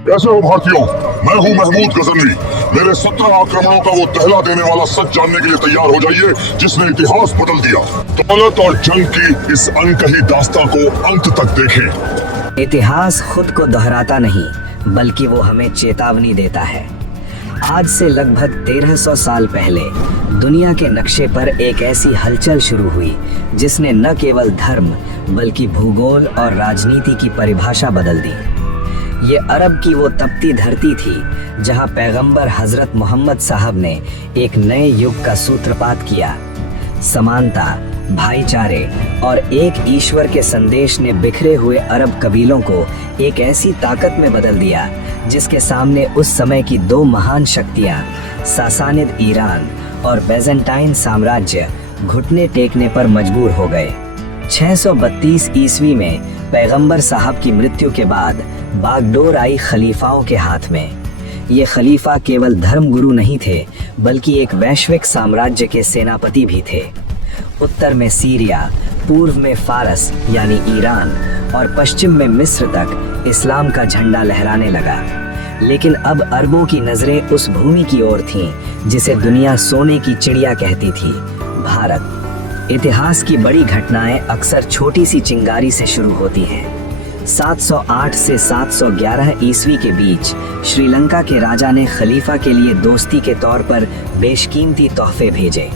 कैसे हो भारतीयों? मैं हूं महमूद गजनवी। मेरे 17 आक्रमणों का वो दहला देने वाला सच जानने के लिए तैयार हो जाइए जिसने इतिहास बदल दिया। दौलत और जंग की इस अनकही दास्तां को अंत तक देखें। इतिहास खुद को दोहराता नहीं बल्कि वो हमें चेतावनी देता है। आज से लगभग 1300 साल पहले दुनिया के नक्शे पर एक ऐसी हलचल शुरू हुई जिसने न केवल धर्म बल्कि भूगोल और राजनीति की परिभाषा बदल दी। ये अरब की वो तपती धरती थी जहां पैगंबर हजरत मोहम्मद साहब ने एक नए युग का सूत्रपात किया। समानता, भाईचारे और एक ईश्वर के संदेश ने बिखरे हुए अरब कबीलों को एक ऐसी ताकत में बदल दिया जिसके सामने उस समय की दो महान शक्तियां सासानिद ईरान और बैजेंटाइन साम्राज्य घुटने टेकने पर मजबूर हो गए। 632 ईस्वी में पैगंबर साहब की मृत्यु के बाद बागडोर आई खलीफाओं के हाथ में। ये खलीफा केवल धर्मगुरु नहीं थे बल्कि एक वैश्विक साम्राज्य के सेनापति भी थे। उत्तर में सीरिया, पूर्व में फारस यानी ईरान और पश्चिम में मिस्र तक इस्लाम का झंडा लहराने लगा। लेकिन अब अरबों की नजरें उस भूमि की ओर थीं जिसे दुनिया सोने की चिड़िया कहती थी, भारत। इतिहास की बड़ी घटनाएं अक्सर छोटी सी चिंगारी से शुरू होती हैं। 708 से 711 ईस्वी के बीच श्रीलंका के राजा ने खलीफा के लिए दोस्ती के तौर पर बेशकीमती तोहफे भेजे।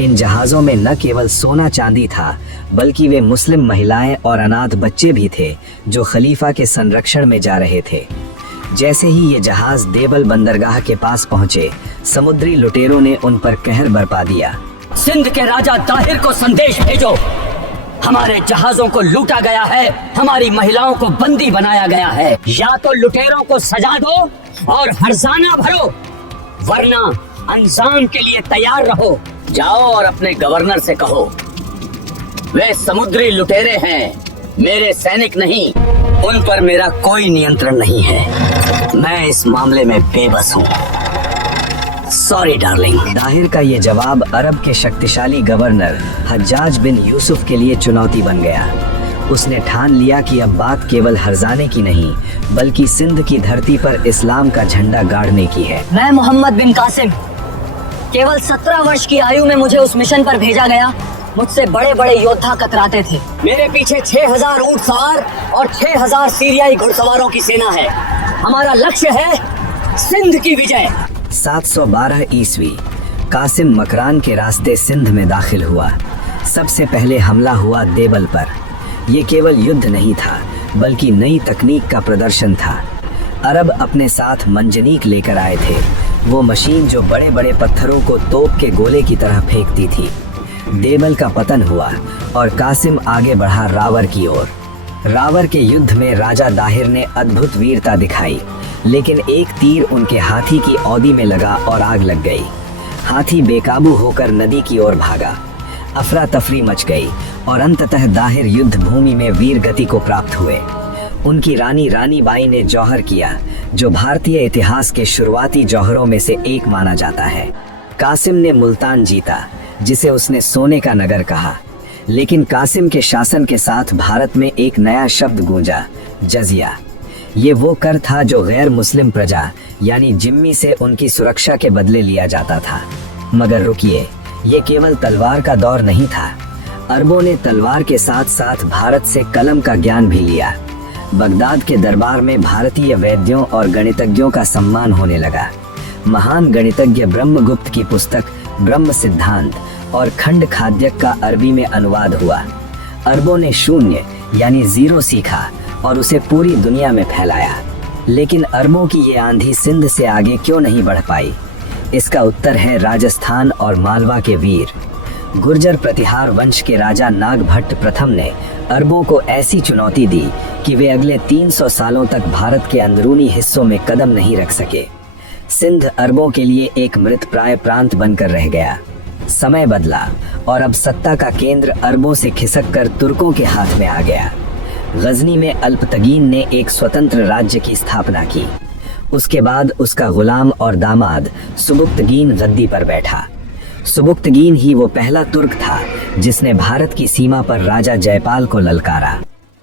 इन जहाज़ों में न केवल सोना चांदी था बल्कि वे मुस्लिम महिलाएं और अनाथ बच्चे भी थे जो खलीफा के संरक्षण में जा रहे थे। जैसे ही ये जहाज देवल बंदरगाह के पास पहुंचे, समुद्री लुटेरों ने उन पर कहर बरपा दिया। सिंध के राजा दाहिर को संदेश भेजो, हमारे जहाजों को लूटा गया है, हमारी महिलाओं को बंदी बनाया गया है। या तो लुटेरों को सजा दो और हर्जाना भरो, वरना अंजाम के लिए तैयार रहो। जाओ और अपने गवर्नर से कहो, वे समुद्री लुटेरे हैं, मेरे सैनिक नहीं। उन पर मेरा कोई नियंत्रण नहीं है। मैं इस मामले में बेबस हूँ। Sorry darling. दाहिर का ये जवाब अरब के शक्तिशाली गवर्नर हज्जाज बिन यूसुफ के लिए चुनौती बन गया। उसने ठान लिया कि अब बात केवल हर्जाने की नहीं बल्कि सिंध की धरती पर इस्लाम का झंडा गाड़ने की है। मैं मोहम्मद बिन कासिम, केवल 17 वर्ष की आयु में मुझे उस मिशन पर भेजा गया। मुझसे बड़े बड़े योद्धा कतराते थे। मेरे पीछे 6000 ऊंट सवार और 6000 सीरियाई घुड़सवारों की सेना है। हमारा लक्ष्य है सिंध की विजय। 712 ईस्वी कासिम मकरान के रास्ते सिंध में दाखिल हुआ। सबसे पहले हमला हुआ देवल पर। यह केवल युद्ध नहीं था बल्कि नई तकनीक का प्रदर्शन था। अरब अपने साथ मंजनीक लेकर आए थे, वो मशीन जो बड़े बड़े पत्थरों को तोप के गोले की तरह फेंकती थी। देवल का पतन हुआ और कासिम आगे बढ़ा रावर की ओर। रावर के युद्ध में राजा दाहिर ने अद्भुत वीरता दिखाई, लेकिन एक तीर उनके हाथी की औदी में लगा और आग लग गई। हाथी बेकाबू होकर नदी की ओर भागा। अफरा तफरी मच गई और अंततः दाहिर युद्ध भूमि में वीर गति को प्राप्त हुए। उनकी रानी बाई ने जौहर किया, जो भारतीय इतिहास के शुरुआती जौहरों में से एक माना जाता है। कासिम ने मुल्तान जीता, जिसे उसने सोने का नगर कहा। लेकिन कासिम के शासन के साथ भारत में एक नया शब्द गूंजा, जजिया। ये वो कर था जो गैर मुस्लिम प्रजा यानी जिम्मी से उनकी सुरक्षा के बदले लिया जाता था। मगर रुकिए, ये केवल तलवार का दौर नहीं था। अरबों ने तलवार के साथ साथ भारत से कलम का ज्ञान भी लिया। बगदाद के दरबार में भारतीय वैद्यों और गणितज्ञों का सम्मान होने लगा। महान गणितज्ञ ब्रह्मगुप्त की पुस्तक ब्रह्म सिद्धांत और खंड खाद्यक का अरबी में अनुवाद हुआ। अरबों ने शून्य यानी जीरो सीखा और उसे पूरी दुनिया में फैलाया। लेकिन अरबों की ये आंधी सिंध से आगे क्यों नहीं बढ़ पाई? इसका उत्तर है राजस्थान और मालवा के वीर। गुर्जर प्रतिहार वंश के राजा नागभट्ट प्रथम ने अरबों को ऐसी चुनौती दी कि वे अगले 300 सालों तक भारत के अंदरूनी हिस्सों में कदम नहीं रख सके। सिंध अरबों के लिए एक मृतप्राय प्रांत बनकर रह गया। समय बदला और अब सत्ता का केंद्र अरबों से खिसककर तुर्कों के हाथ में आ गया। गजनी में अल्पतगीन ने एक स्वतंत्र राज्य की स्थापना की। उसके बाद उसका गुलाम और दामाद सुबुक्तगीन गद्दी पर बैठा। सुबुक्तगीन ही वो पहला तुर्क था जिसने भारत की सीमा पर राजा जयपाल को ललकारा।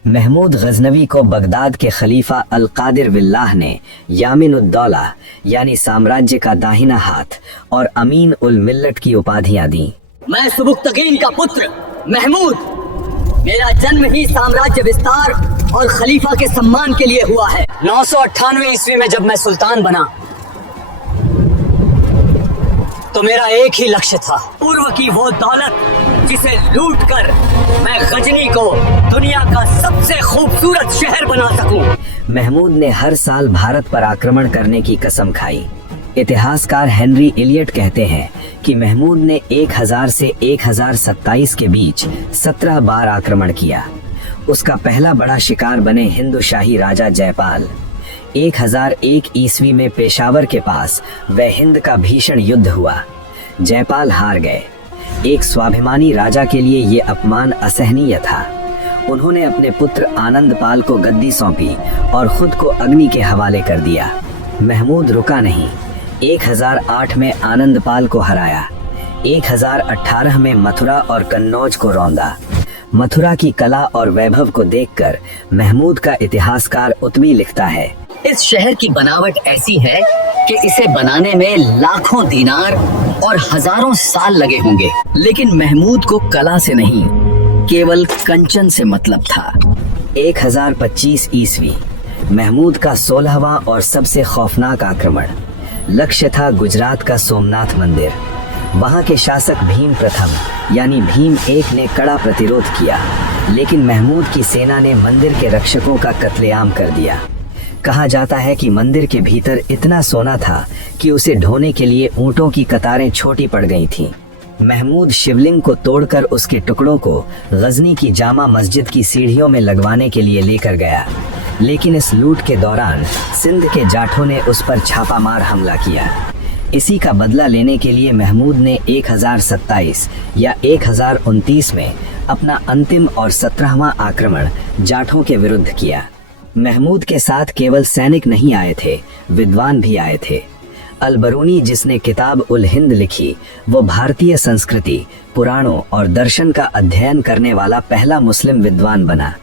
महमूद गजनवी को बगदाद के खलीफा अल कादिर बिल्लाह ने यामिन उद्दौला यानी साम्राज्य का दाहिना हाथ और अमीन उल मिल्लत की उपाधियां दी। मैं सुबुक्तगीन का पुत्र महमूद, मेरा जन्म ही साम्राज्य विस्तार और खलीफा के सम्मान के लिए हुआ है। 998 ईस्वी में जब मैं सुल्तान बना तो मेरा एक ही लक्ष्य था, पूर्व की वो दौलत जिसे लूट कर मैं गजनी को दुनिया का सबसे खूबसूरत शहर बना सकूं। महमूद ने हर साल भारत पर आक्रमण करने की कसम खाई। इतिहासकार हेनरी इलियट कहते हैं कि महमूद ने 1000 से 1027 के बीच 17 बार आक्रमण किया। उसका पहला बड़ा शिकार बने हिंदू शाही राजा जयपाल। 1001 ईस्वी में पेशावर के पास वह हिंद का भीषण युद्ध हुआ। जयपाल हार गए। एक स्वाभिमानी राजा के लिए ये अपमान असहनीय था। उन्होंने अपने पुत्र आनंदपाल को गद्दी सौंपी और खुद को अग्नि के हवाले कर दिया। महमूद रुका नहीं। 1008 में आनंदपाल को हराया। 1018 में मथुरा और कन्नौज को रौंदा। मथुरा की कला और वैभव को देखकर महमूद का इतिहासकार उतबी लिखता है, इस शहर की बनावट ऐसी है कि इसे बनाने में लाखों दीनार और हजारों साल लगे होंगे, लेकिन महमूद को कला से नहीं केवल कंचन से मतलब था। 1025 ईस्वी महमूद का 16वां और सबसे खौफनाक आक्रमण। लक्ष्य था गुजरात का सोमनाथ मंदिर। वहां के शासक भीम प्रथम यानी भीम एक ने कड़ा प्रतिरोध किया, लेकिन महमूद की सेना ने मंदिर के रक्षकों का कत्लेआम कर दिया। कहा जाता है कि मंदिर के भीतर इतना सोना था कि उसे ढोने के लिए ऊंटों की कतारें छोटी पड़ गई थीं। महमूद शिवलिंग को तोड़कर उसके टुकड़ों को गजनी की जामा मस्जिद की सीढ़ियों में लगवाने के लिए लेकर गया, लेकिन इस लूट के दौरान सिंध के जाठों ने उस पर छापामार हमला किया। इसी का बदला लेने के लिए महमूद ने 1027 या 1029 में अपना अंतिम और 17वां आक्रमण जाठों के विरुद्ध किया। महमूद के साथ केवल सैनिक नहीं आए थे, विद्वान भी आए थे। अल-बरूनी, जिसने किताब उल हिंद लिखी, वो भारतीय संस्कृति, पुराणों और दर्शन का अध्ययन करने वाला पहला मुस्लिम विद्वान बना।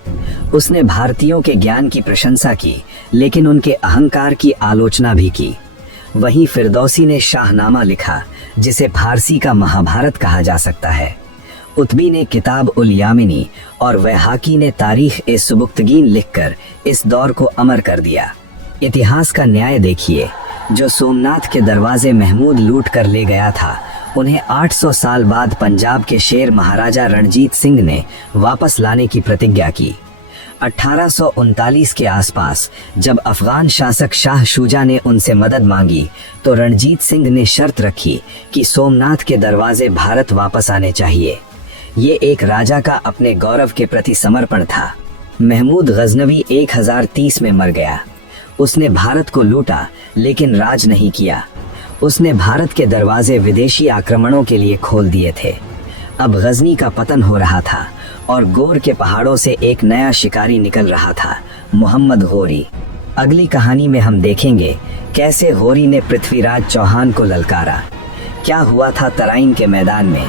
उसने भारतीयों के ज्ञान की प्रशंसा की, लेकिन उनके अहंकार की आलोचना भी की। वहीं फिरदौसी ने शाहनामा लिखा, जिसे फारसी का महाभारत कहा जा सकता है। उतबी ने किताब उल यामिनी और वैहाकी ने तारीख ए सुबुक्तगीन लिखकर इस दौर को अमर कर दिया। इतिहास का न्याय देखिए। जो सोमनाथ के दरवाजे महमूद लूट कर ले गया था, उन्हें 800 साल बाद पंजाब के शेर महाराजा रणजीत सिंह ने वापस लाने की प्रतिज्ञा की। 1839 के आसपास जब अफगान शासक शाह शुजा ने उनसे मदद मांगी, तो रणजीत सिंह ने शर्त रखी कि सोमनाथ के दरवाजे भारत वापस आने चाहिए। ये एक राजा का अपने गौरव के प्रति समर्पण था। महमूद गजनवी 1030 में मर गया। उसने भारत को लूटा, लेकिन राज नहीं किया। उसने भारत के दरवाजे विदेशी आक्रमणों के लिए खोल दिए थे। अब गजनी का पतन हो रहा था और गोर के पहाड़ों से एक नया शिकारी निकल रहा था, मोहम्मद गौरी। अगली कहानी में हम देखेंगे कैसे गौरी ने पृथ्वीराज चौहान को ललकारा, क्या हुआ था तराइन के मैदान में,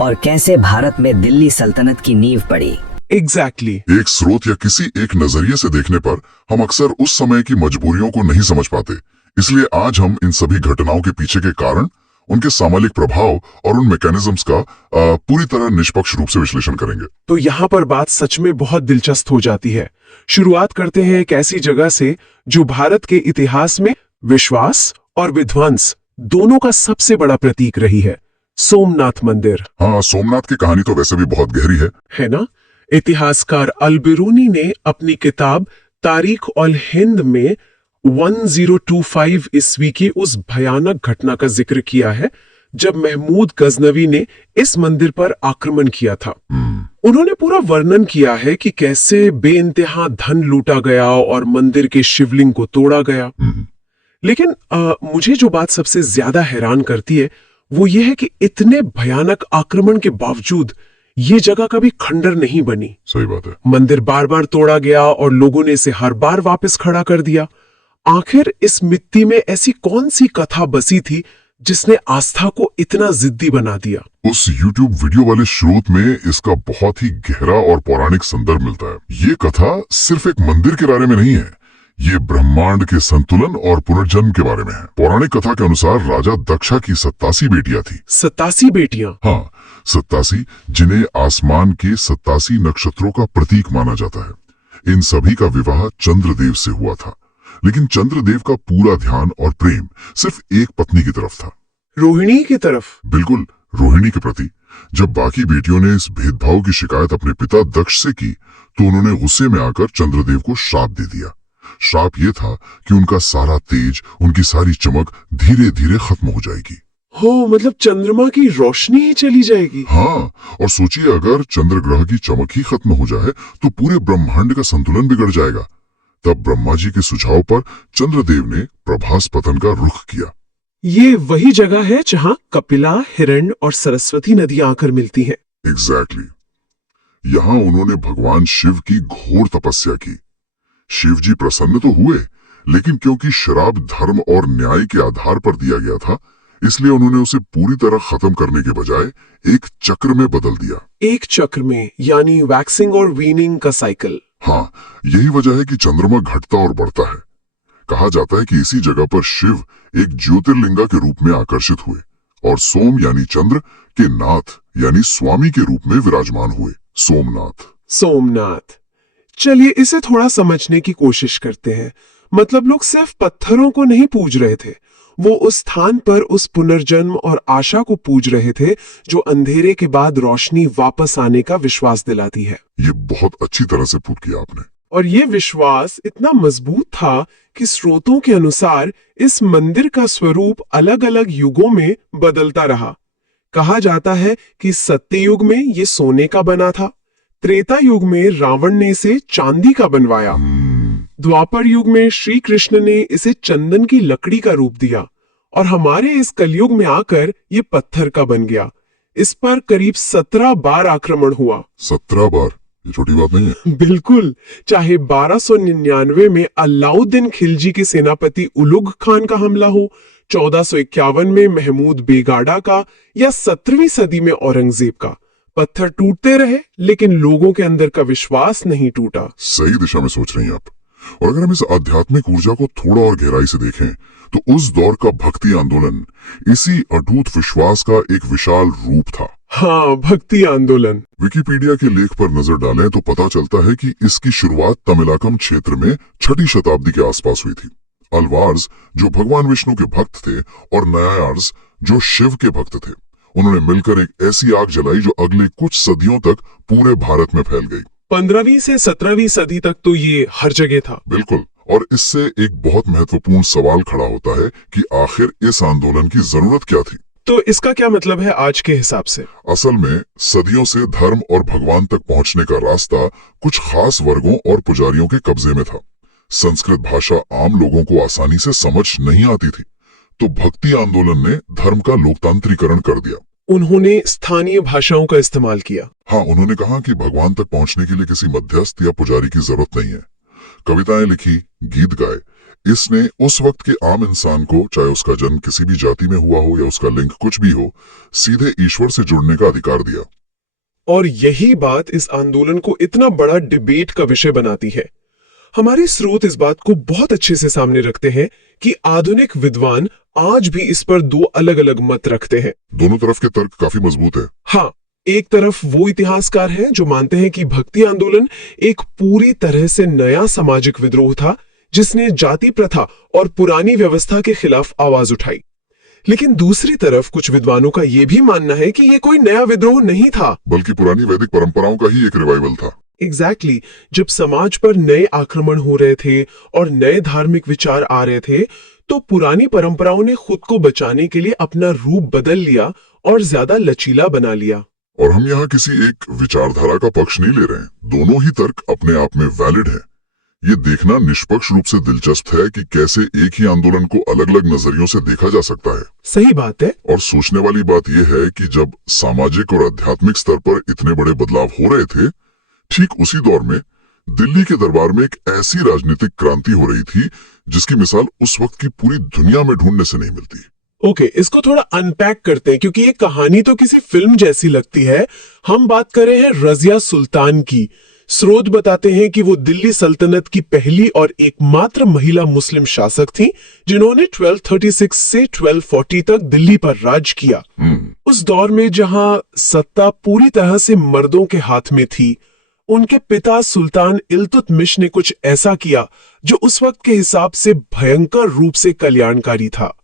और कैसे भारत में दिल्ली सल्तनत की नींव पड़ी। एग्जैक्टली। एक स्रोत या किसी एक नजरिए से देखने पर हम अक्सर उस समय की मजबूरियों को नहीं समझ पाते। इसलिए आज हम इन सभी घटनाओं के पीछे के कारण, उनके सामयिक प्रभाव और उन मैकेनिज्म्स का पूरी तरह निष्पक्ष रूप से विश्लेषण करेंगे। तो यहाँ पर बात सच में बहुत दिलचस्प हो जाती है। शुरुआत करते हैं एक ऐसी जगह से जो भारत के इतिहास में विश्वास और विध्वंस दोनों का सबसे बड़ा प्रतीक रही है, सोमनाथ मंदिर। हाँ, सोमनाथ की कहानी तो वैसे भी बहुत गहरी है ना? इतिहासकार अल-बिरूनी ने अपनी किताब तारीख उल हिंद में 1025 ईस्वी की उस भयानक घटना का जिक्र किया है जब महमूद गजनवी ने इस मंदिर पर आक्रमण किया था। उन्होंने पूरा वर्णन किया है कि कैसे बेइंतहा धन लूटा गया और मंदिर के शिवलिंग को तोड़ा गया। लेकिन मुझे जो बात सबसे ज्यादा हैरान करती है वो ये है कि इतने भयानक आक्रमण के बावजूद ये जगह कभी खंडर नहीं बनी। सही बात है। मंदिर बार बार तोड़ा गया और लोगों ने इसे हर बार वापस खड़ा कर दिया। आखिर इस मिट्टी में ऐसी कौन सी कथा बसी थी जिसने आस्था को इतना जिद्दी बना दिया। उस YouTube वीडियो वाले स्रोत में इसका बहुत ही गहरा और पौराणिक संदर्भ मिलता है। ये कथा सिर्फ एक मंदिर के बारे में नहीं है, ये ब्रह्मांड के संतुलन और पुनर्जन्म के बारे में है। पौराणिक कथा के अनुसार राजा दक्षा की 87 बेटियां थी। 87 बेटियां? हाँ, 87, जिन्हें आसमान के 87 नक्षत्रों का प्रतीक माना जाता है। इन सभी का विवाह चंद्रदेव से हुआ था, लेकिन चंद्रदेव का पूरा ध्यान और प्रेम सिर्फ एक पत्नी की तरफ था, रोहिणी की तरफ। बिल्कुल, रोहिणी के प्रति। जब बाकी बेटियों ने इस भेदभाव की शिकायत अपने पिता दक्ष से की, तो उन्होंने गुस्से में आकर चंद्रदेव को श्राप दे दिया। श्राप ये था कि उनका सारा तेज, उनकी सारी चमक धीरे धीरे खत्म हो जाएगी। हो, मतलब चंद्रमा की रोशनी ही चली जाएगी। हाँ, और सोचिए अगर चंद्र ग्रह की चमक ही खत्म हो जाए तो पूरे ब्रह्मांड का संतुलन बिगड़ जाएगा। तब ब्रह्मा जी के सुझाव पर चंद्रदेव ने प्रभास पतन का रुख किया। ये वही जगह है जहाँ कपिला, हिरण्य और सरस्वती नदियां आकर मिलती हैं। एग्जैक्टली। यहाँ उन्होंने भगवान शिव की घोर तपस्या की। शिव जी प्रसन्न तो हुए, लेकिन क्योंकि श्राप धर्म और न्याय के आधार पर दिया गया था, इसलिए उन्होंने उसे पूरी तरह खत्म करने के बजाय एक चक्र में बदल दिया। एक चक्र में, यानी वैक्सिंग और वीनिंग का साइकिल। हाँ, यही वजह है कि चंद्रमा घटता और बढ़ता है। कहा जाता है कि इसी जगह पर शिव एक ज्योतिर्लिंगा के रूप में आकर्षित हुए और सोम यानी चंद्र के नाथ यानी स्वामी के रूप में विराजमान हुए। सोमनाथ। चलिए इसे थोड़ा समझने की कोशिश करते हैं। मतलब लोग सिर्फ पत्थरों को नहीं पूज रहे थे, वो उस स्थान पर उस पुनर्जन्म और आशा को पूज रहे थे जो अंधेरे के बाद रोशनी वापस आने का विश्वास दिलाती है। ये बहुत अच्छी तरह से पुट किया आपने। और ये विश्वास इतना मजबूत था कि स्रोतों के अनुसार इस मंदिर का स्वरूप अलग अलग युगों में बदलता रहा। कहा जाता है कि सत्य युग में ये सोने का बना था, त्रेता युग में रावण ने इसे चांदी का बनवाया, द्वापर युग में श्री कृष्ण ने इसे चंदन की लकड़ी का रूप दिया, और हमारे इस कलयुग में आकर ये पत्थर का बन गया। इस पर करीब 17 बार आक्रमण हुआ। 17 बार? ये छोटी बात नहीं है। बिल्कुल, चाहे 1299 में अलाउद्दीन खिलजी के सेनापति उलुग खान का हमला हो, 1451 में महमूद बेगाड़ा का, या 17वीं सदी में औरंगजेब का, पत्थर टूटते रहे लेकिन लोगों के अंदर का विश्वास नहीं टूटा। सही दिशा में सोच रही हैं आप। और अगर हम इस आध्यात्मिक ऊर्जा को थोड़ा और गहराई से देखें, तो उस दौर का भक्ति आंदोलन इसी अटूट विश्वास का एक विशाल रूप था। हाँ, भक्ति आंदोलन। विकिपीडिया के लेख पर नजर डालें तो पता चलता है कि इसकी शुरुआत तमिलाकम क्षेत्र में 6ठी शताब्दी के आसपास हुई थी। अलवार्स, जो भगवान विष्णु के भक्त थे, और नायार्स, जो शिव के भक्त थे, उन्होंने मिलकर एक ऐसी आग जलाई जो अगले कुछ सदियों तक पूरे भारत में फैल गई। 15वीं से 17वीं सदी तक तो ये हर जगह था। बिल्कुल। और इससे एक बहुत महत्वपूर्ण सवाल खड़ा होता है कि आखिर इस आंदोलन की जरूरत क्या थी। तो इसका क्या मतलब है आज के हिसाब से? असल में सदियों से धर्म और भगवान तक पहुंचने का रास्ता कुछ खास वर्गों और पुजारियों के कब्जे में था। संस्कृत भाषा आम लोगों को आसानी से समझ नहीं आती थी, तो भक्ति आंदोलन ने धर्म का लोकतांत्रिकरण कर दिया। उन्होंने स्थानीय भाषाओं का इस्तेमाल किया। हाँ, उन्होंने कहा कि भगवान तक पहुंचने के लिए किसी मध्यस्थ या पुजारी की जरूरत नहीं है। कविताएं लिखी, गीत गाए। इसने उस वक्त के आम इंसान को, चाहे उसका जन्म किसी भी जाति में हुआ हो या उसका लिंग कुछ भी हो, सीधे ईश्वर से जुड़ने का अधिकार दिया। और यही बात इस आंदोलन को इतना बड़ा डिबेट का विषय बनाती है। हमारे स्रोत इस बात को बहुत अच्छे से सामने रखते हैं कि आधुनिक विद्वान आज भी इस पर 2 अलग अलग मत रखते हैं। दोनों तरफ के तर्क काफी मजबूत है। हाँ, एक तरफ वो इतिहासकार हैं जो मानते हैं कि भक्ति आंदोलन एक पूरी तरह से नया सामाजिक विद्रोह था, जिसने जाति प्रथा और पुरानी व्यवस्था के खिलाफ आवाज उठाई। लेकिन दूसरी तरफ कुछ विद्वानों का यह भी मानना है कि यह कोई नया विद्रोह नहीं था, बल्कि पुरानी वैदिक परंपराओं का ही एक रिवाइवल था। एग्जैक्टली। जब समाज पर नए आक्रमण हो रहे थे और नए धार्मिक विचार आ रहे थे, तो पुरानी परंपराओं ने खुद को बचाने के लिए अपना रूप बदल लिया और ज्यादा लचीला बना लिया। और हम यहाँ किसी एक विचारधारा का पक्ष नहीं ले रहे हैं। दोनों ही तर्क अपने आप में वैलिड है। ये देखना निष्पक्ष रूप से दिलचस्प है कि कैसे एक ही आंदोलन को अलग अलग नजरियों से देखा जा सकता है। सही बात है। और सोचने वाली बात यह है कि जब सामाजिक और आध्यात्मिक स्तर पर इतने बड़े बदलाव हो रहे थे, ठीक उसी दौर में दिल्ली के दरबार में एक ऐसी राजनीतिक क्रांति हो रही थी जिसकी मिसाल उस वक्त की पूरी दुनिया में ढूंढने से नहीं मिलती। ओके, इसको थोड़ा अनपैक करते हैं क्योंकि ये कहानी तो किसी फिल्म जैसी लगती है। हम बात कर रहे हैं रजिया सुल्तान की। स्रोत बताते हैं कि वो दिल्ली सल्तनत की पहली और एकमात्र महिला मुस्लिम शासक थी जिन्होंने 1236 से 1240 तक दिल्ली पर राज किया। उस दौर में जहां सत्ता पूरी तरह से मर्दों के हाथ में थी, उनके पिता सुल्तान इल्तुतमिश ने कुछ ऐसा किया जो उस वक्त के हिसाब से भयंकर रूप से कल्याणकारी था।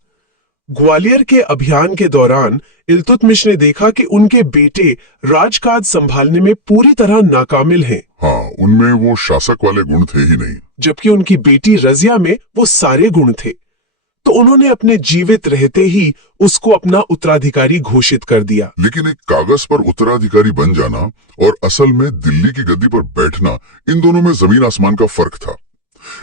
ग्वालियर के अभियान के दौरान इल्तुतमिश ने देखा कि उनके बेटे राजकाज संभालने में पूरी तरह नाकामिल हैं। हाँ, उनमें वो शासक वाले गुण थे ही नहीं, जबकि उनकी बेटी रजिया में वो सारे गुण थे। तो उन्होंने अपने जीवित रहते ही उसको अपना उत्तराधिकारी घोषित कर दिया। लेकिन एक कागज पर उत्तराधिकारी बन जाना और असल में दिल्ली की गद्दी पर बैठना, इन दोनों में जमीन आसमान का फर्क था।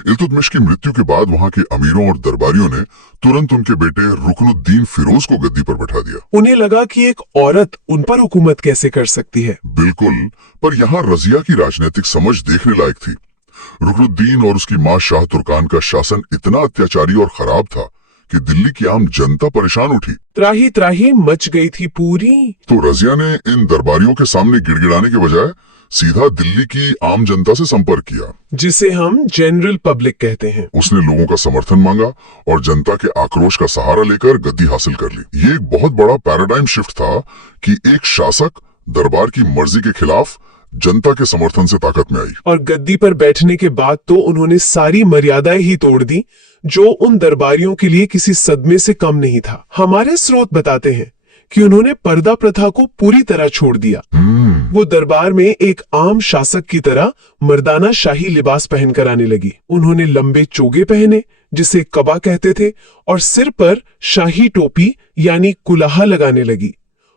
इल्तुतमिश की मृत्यु के बाद वहां के अमीरों और दरबारियों ने तुरंत उनके बेटे रुकनुद्दीन फिरोज को गद्दी पर बैठा दिया। उन्हें लगा कि एक औरत उन पर हुकूमत कैसे कर सकती है। बिल्कुल, पर यहाँ रजिया की राजनीतिक समझ देखने लायक थी। रुकनुद्दीन और उसकी मां शाह तुर्कान का शासन इतना अत्याचारी और खराब था कि दिल्ली की आम जनता परेशान उठी। त्राही त्राही मच गई थी पूरी। तो रजिया ने इन दरबारियों के सामने गिड़गिड़ाने के बजाय सीधा दिल्ली की आम जनता से संपर्क किया, जिसे हम जनरल पब्लिक कहते हैं। उसने लोगों का समर्थन मांगा और जनता के आक्रोश का सहारा लेकर गद्दी हासिल कर ली। ये एक बहुत बड़ा पैराडाइम शिफ्ट था कि एक शासक दरबार की मर्जी के खिलाफ जनता के समर्थन से ताकत में आई। और गद्दी पर बैठने के बाद तो उन्होंने सारी मर्यादाएं ही तोड़ दी, जो उन दरबारियों के लिए किसी सदमे से कम नहीं था। हमारे स्रोत बताते हैं कि उन्होंने पर्दा प्रथा को पूरी तरह छोड़ दिया। वो दरबार में एक आम शासक की तरह मर्दाना शाही लिबास पहनकर आने लगी। उन्होंने लंबे चोगे पहने, जिसे कबा कहते थे, और सिर पर शाही टोपी यानी कुलाहा लगाने लगी।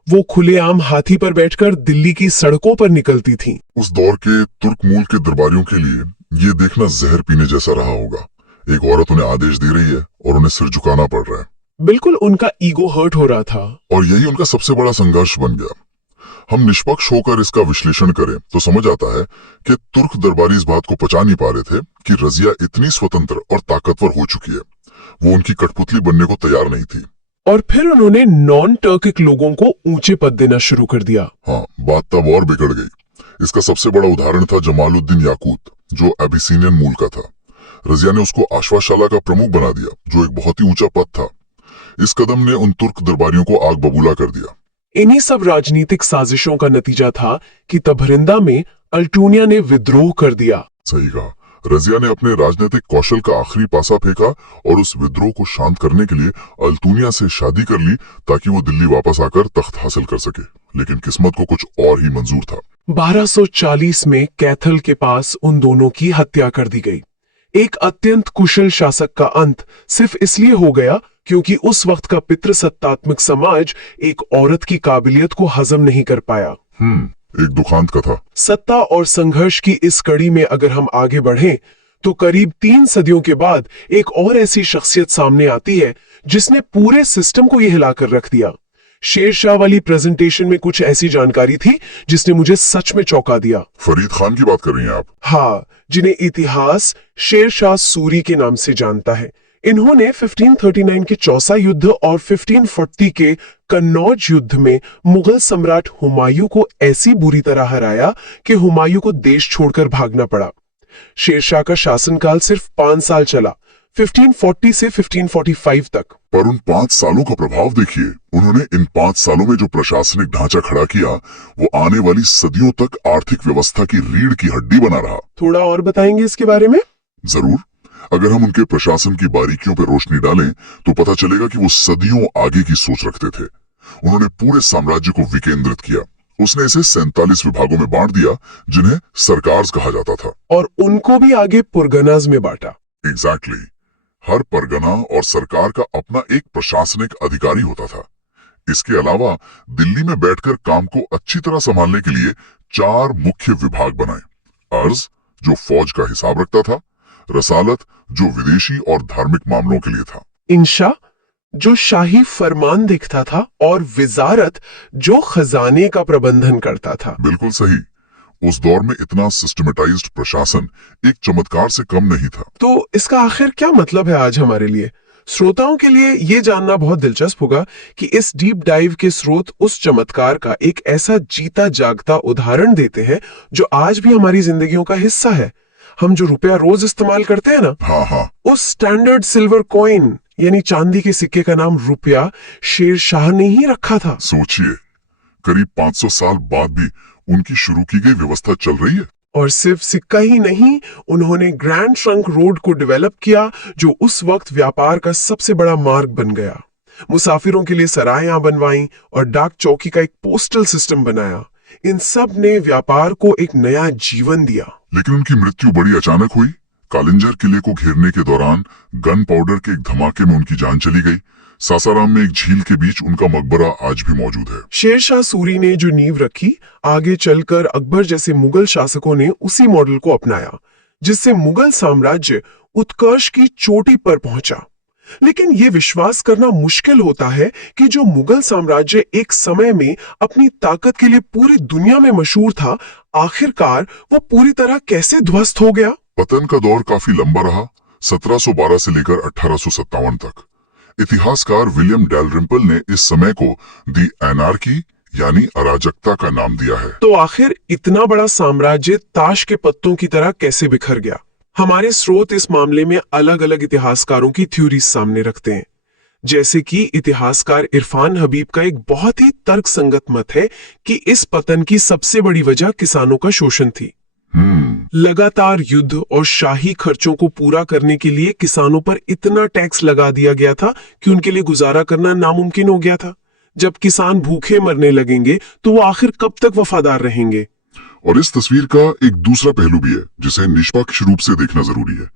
वो खुलेआम हाथी पर बैठकर दिल्ली की सड़कों पर निकलती थीं। उस दौर के तुर्क मूल के दरबारियों के लिए ये देखना जहर पीने जैसा रहा होगा। एक औरत उन्हें आदेश दे रही है और उन्हें सिर झुकाना पड़ रहा है। बिल्कुल, उनका ईगो हर्ट हो रहा था और यही उनका सबसे बड़ा संघर्ष बन गया। हम निष्पक्ष होकर इसका विश्लेषण करें तो समझ आता है कि तुर्क दरबारी इस बात को पचा नहीं पा रहे थे कि रजिया इतनी स्वतंत्र और ताकतवर हो चुकी है। वो उनकी कठपुतली बनने को तैयार नहीं थी। और फिर उन्होंने नॉन टर्किक लोगों को ऊंचे पद देना शुरू कर दिया। हाँ, बात तब और बिगड़ गई। इसका सबसे बड़ा उदाहरण था जमालुद्दीन याकूत, जो एबिसिनियन मूल का था। रजिया ने उसको आश्वाशाला का प्रमुख बना दिया, जो एक बहुत ही ऊंचा पद था। इस कदम ने उन तुर्क दरबारियों को आग बबूला कर दिया। इन्हीं सब राजनीतिक साजिशों का नतीजा था कि तभरिंदा में अल्टूनिया ने विद्रोह कर दिया। सही कहा। रजिया ने अपने राजनीतिक कौशल का आखिरी पासा फेंका और उस विद्रोह को शांत करने के लिए अल्तूनिया से शादी कर ली ताकि वो दिल्ली वापस आकर तख्त हासिल कर सके। लेकिन किस्मत को कुछ और ही मंजूर था। 1240 में कैथल के पास उन दोनों की हत्या कर दी गई। एक अत्यंत कुशल शासक का अंत सिर्फ इसलिए हो गया क्योंकि उस वक्त का पितृसत्तात्मक समाज एक औरत की काबिलियत को हजम नहीं कर पाया। एक दुखांत कथा। सत्ता और संघर्ष की इस कड़ी में अगर हम आगे बढ़ें तो करीब 3 सदियों के बाद एक और ऐसी शख्सियत सामने आती है जिसने पूरे सिस्टम को ये हिलाकर रख दिया। शेरशाह वाली प्रेजेंटेशन में कुछ ऐसी जानकारी थी जिसने मुझे सच में चौंका दिया। फरीद खान की बात कर रही हैं आप? हाँ, जिन्हें इतिहास शेरशाह सूरी के नाम से जानता है। इन्होंने 1539 के चौसा युद्ध और 1540 के कन्नौज युद्ध में मुगल सम्राट हुमायूं को ऐसी बुरी तरह हराया कि हुमायूं को देश छोड़कर भागना पड़ा। शेरशाह का शासनकाल सिर्फ 5 साल चला, 1540 से 1545 तक। पर उन 5 सालों का प्रभाव देखिए। उन्होंने इन 5 सालों में जो प्रशासनिक ढांचा खड़ा किया वो आने वाली सदियों तक आर्थिक व्यवस्था की रीढ़ की हड्डी बना रहा। थोड़ा और बताएंगे इसके बारे में? जरूर। अगर हम उनके प्रशासन की बारीकियों पर रोशनी डालें तो पता चलेगा कि वो सदियों आगे की सोच रखते थे। उन्होंने पूरे साम्राज्य को विकेंद्रित किया। उसने इसे 47 विभागों में बांट दिया जिन्हें सरकार्स कहा जाता था, और उनको भी आगे पुरगनाज में बांटा। एग्जैक्टली। हर परगना और सरकार का अपना एक प्रशासनिक अधिकारी होता था। इसके अलावा दिल्ली में बैठकर काम को अच्छी तरह संभालने के लिए 4 मुख्य विभाग बनाए। अर्ज, जो फौज का हिसाब रखता था, रसालत, जो विदेशी और धार्मिक मामलों के लिए था, इंशा, जो शाही फरमान देखता था, और विजारत, जो खजाने का प्रबंधन करता था। बिल्कुल सही। उस दौर में इतना सिस्टमेटाइज्ड प्रशासन एक चमत्कार से कम नहीं था। तो इसका आखिर क्या मतलब है आज हमारे लिए? श्रोताओं के लिए ये जानना बहुत दिलचस्प होगा कि इस डीप डाइव के स्रोत उस चमत्कार का एक ऐसा जीता जागता उदाहरण देते हैं जो आज भी हमारी जिंदगियों का हिस्सा है। हम जो रुपया रोज इस्तेमाल करते हैं ना, हाँ हाँ, उस स्टैंडर्ड सिल्वर कॉइन यानी चांदी के सिक्के का नाम रुपया शेर शाह ने ही रखा था। सोचिए, करीब 500 साल बाद भी उनकी शुरू की गई व्यवस्था चल रही है। और सिर्फ सिक्का ही नहीं, उन्होंने ग्रैंड ट्रंक रोड को डेवलप किया जो उस वक्त व्यापार का सबसे बड़ा मार्ग बन गया। मुसाफिरों के लिए सरायां बनवाई और डाक चौकी का एक पोस्टल सिस्टम बनाया। इन सब ने व्यापार को एक नया जीवन दिया। लेकिन उनकी मृत्यु बड़ी अचानक हुई। कालिंजर किले को घेरने के दौरान गन पाउडर के एक धमाके में उनकी जान चली गई। सासाराम में एक झील के बीच उनका मकबरा आज भी मौजूद है। शेरशाह सूरी ने जो नींव रखी, आगे चलकर अकबर जैसे मुगल शासकों ने उसी मॉडल को अपनाया, जिससे मुगल साम्राज्य उत्कर्ष की चोटी पर पहुंचा। लेकिन ये विश्वास करना मुश्किल होता है कि जो मुगल साम्राज्य एक समय में अपनी ताकत के लिए पूरी दुनिया में मशहूर था, आखिरकार वो पूरी तरह कैसे ध्वस्त हो गया। पतन का दौर काफी लंबा रहा, 1712 से लेकर 1857 तक। इतिहासकार विलियम डैलरिम्पल ने इस समय को दी एनार्की यानी अराजकता का नाम दिया है। तो आखिर इतना बड़ा साम्राज्य ताश के पत्तों की तरह कैसे बिखर गया? हमारे स्रोत इस मामले में अलग अलग इतिहासकारों की थ्योरीज सामने रखते हैं। जैसे कि इतिहासकार इरफान हबीब का एक बहुत ही तर्कसंगत मत है कि इस पतन की सबसे बड़ी वजह किसानों का शोषण थी। लगातार युद्ध और शाही खर्चों को पूरा करने के लिए किसानों पर इतना टैक्स लगा दिया गया था कि उनके लिए गुजारा करना नामुमकिन हो गया था। जब किसान भूखे मरने लगेंगे तो वो आखिर कब तक वफादार रहेंगे? और इस तस्वीर का एक दूसरा पहलू भी है जिसे निष्पक्ष रूप से देखना जरूरी है।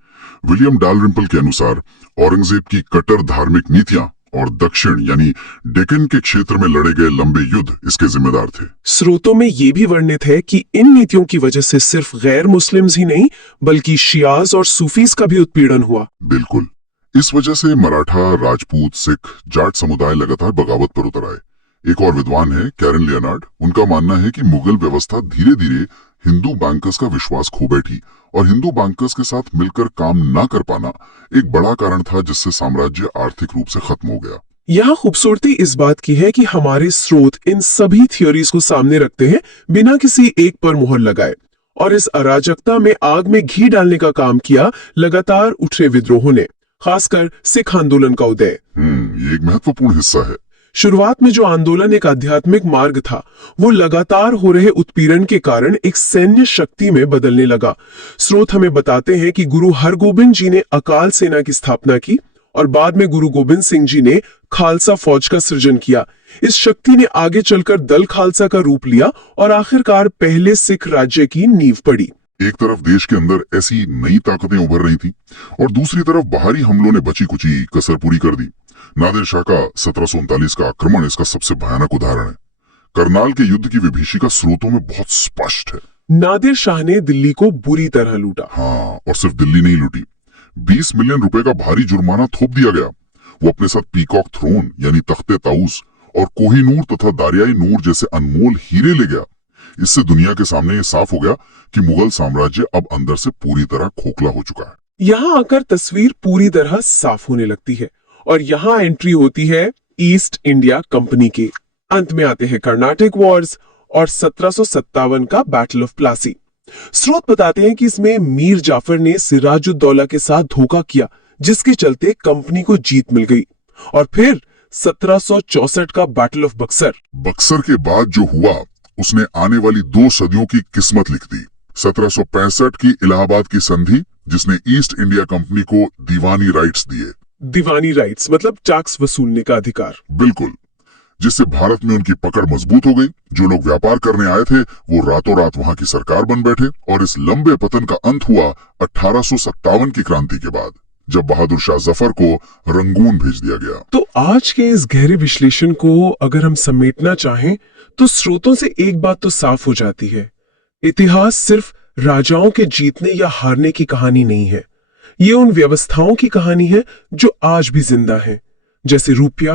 विलियम डैलरिम्पल के अनुसार औरंगजेब की कट्टर धार्मिक नीतियां और दक्षिण यानी डेक्कन के क्षेत्र में लड़े गए लंबे युद्ध इसके जिम्मेदार थे। स्रोतों में ये भी वर्णित है कि इन नीतियों की वजह से सिर्फ गैर मुस्लिम्स ही नहीं बल्कि शियाज और सूफीज का भी उत्पीड़न हुआ। बिल्कुल, इस वजह से मराठा, राजपूत, सिख, जाट समुदाय लगातार बगावत पर उतर आए। एक और विद्वान है कैरन लियोनार्ड। उनका मानना है कि मुगल व्यवस्था धीरे धीरे हिंदू बैंकर्स का विश्वास खो बैठी और हिंदू बैंकर्स के साथ मिलकर काम न कर पाना एक बड़ा कारण था जिससे साम्राज्य आर्थिक रूप से खत्म हो गया। यहाँ खूबसूरती इस बात की है कि हमारे स्रोत इन सभी थ्योरीज को सामने रखते हैं बिना किसी एक पर मुहर लगाए, और इस अराजकता में आग में घी डालने का काम किया लगातार उठे विद्रोहों ने, खासकर सिख आंदोलन का उदय। ये एक महत्वपूर्ण हिस्सा है। शुरुआत में जो आंदोलन एक आध्यात्मिक मार्ग था, वो लगातार हो रहे उत्पीड़न के कारण एक सैन्य शक्ति में बदलने लगा। स्रोत हमें बताते हैं कि गुरु हरगोबिंद जी ने अकाल सेना की स्थापना की और बाद में गुरु गोबिंद सिंह जी ने खालसा फौज का सृजन किया। इस शक्ति ने आगे चलकर दल खालसा का रूप लिया और आखिरकार पहले सिख राज्य की नींव पड़ी। एक तरफ देश के अंदर ऐसी नई ताकतें उभर रही थी और दूसरी तरफ बाहरी हमलों ने बची कुची कसर पूरी कर दी। नादिर शाह का 1739 का आक्रमण इसका सबसे भयानक उदाहरण है। करनाल के युद्ध की विभीषिका स्रोतों में बहुत स्पष्ट है। नादिर शाह ने दिल्ली को बुरी तरह लूटा। हाँ, और सिर्फ दिल्ली नहीं लूटी, 20 मिलियन रुपए का भारी जुर्माना थोप दिया गया। वो अपने साथ पीकॉक थ्रोन यानी तख्ते ताऊस और कोहिनूर तथा दारियाई नूर जैसे अनमोल हीरे ले गया। इससे दुनिया के सामने ये साफ हो गया कि मुगल साम्राज्य अब अंदर से पूरी तरह खोखला हो चुका है। यहाँ आकर तस्वीर पूरी तरह साफ होने लगती है और यहाँ एंट्री होती है ईस्ट इंडिया कंपनी की। अंत में आते हैं कर्नाटक वॉर्स और 1757 का बैटल ऑफ प्लासी। स्रोत बताते हैं कि इसमें मीर जाफर ने सिराजुद्दौला के साथ धोखा किया, जिसके चलते कंपनी को जीत मिल गई। और फिर 1764 का बैटल ऑफ बक्सर। बक्सर के बाद जो हुआ उसने आने वाली 2 सदियों की किस्मत लिख दी। 1765 की इलाहाबाद की संधि जिसने ईस्ट इंडिया कंपनी को दीवानी राइट्स दिए। दीवानी राइट्स मतलब टैक्स वसूलने का अधिकार। बिल्कुल, जिससे भारत में उनकी पकड़ मजबूत हो गई। जो लोग व्यापार करने आए थे वो रातों रात वहां की सरकार बन बैठे और इस लंबे पतन का अंत हुआ 1857 की क्रांति के बाद, जब बहादुर शाह जफर को रंगून भेज दिया गया। तो आज के इस गहरे विश्लेषण को अगर हम समेटना चाहें तो स्रोतों से एक बात तो साफ हो जाती है, इतिहास सिर्फ राजाओं के जीतने या हारने की कहानी नहीं है। ये उन व्यवस्थाओं की कहानी है जो आज भी जिंदा है, जैसे रुपया,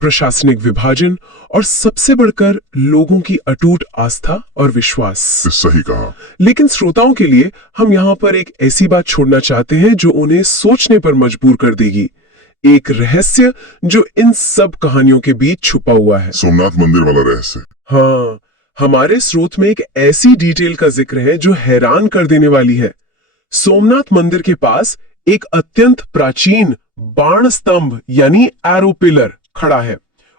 प्रशासनिक विभाजन और सबसे बढ़कर लोगों की अटूट आस्था और विश्वास। सही कहा। लेकिन श्रोताओं के लिए हम यहाँ पर एक ऐसी बात छोड़ना चाहते हैं जो उन्हें सोचने पर मजबूर कर देगी। एक रहस्य जो इन सब कहानियों के बीच छुपा हुआ है। सोमनाथ मंदिर वाला रहस्य। हाँ, हमारे स्रोत में एक ऐसी डिटेल का जिक्र है जो हैरान कर देने वाली है। सोमनाथ मंदिर के पास एक अत्यंत प्राचीन बाण स्तंभ यानी एरो पिलर खड़ा है।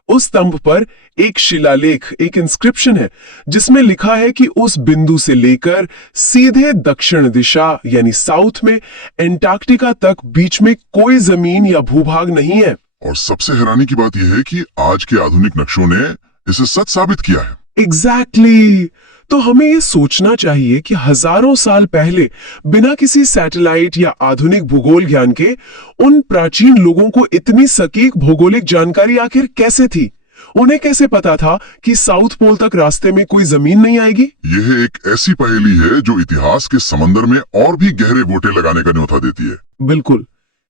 उस स्तंभ पर एक शिलालेख, एक इंस्क्रिप्शन है जिसमें लिखा है कि उस बिंदु से लेकर सीधे दक्षिण दिशा यानी साउथ में एंटार्क्टिका तक बीच में कोई जमीन या भूभाग नहीं है। और सबसे हैरानी की बात यह है कि आज के आधुनिक नक्शों ने इसे सच साबित किया है। एग्जैक्टली। तो हमें ये सोचना चाहिए कि हजारों साल पहले बिना किसी सैटेलाइट या आधुनिक भूगोल ज्ञान के उन प्राचीन लोगों को इतनी सटीक भौगोलिक जानकारी आखिर कैसे थी? उन्हें कैसे पता था कि साउथ पोल तक रास्ते में कोई जमीन नहीं आएगी? यह एक ऐसी पहेली है जो इतिहास के समंदर में और भी गहरे गोटे लगाने का न्योता देती है। बिल्कुल,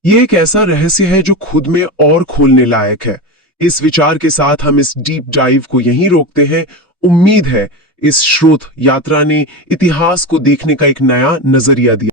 ये एक ऐसा रहस्य है जो खुद में और खोलने लायक है। इस विचार के साथ हम इस डीप डाइव को यहीं रोकते हैं। उम्मीद है इस शोध यात्रा ने इतिहास को देखने का एक नया नजरिया दिया।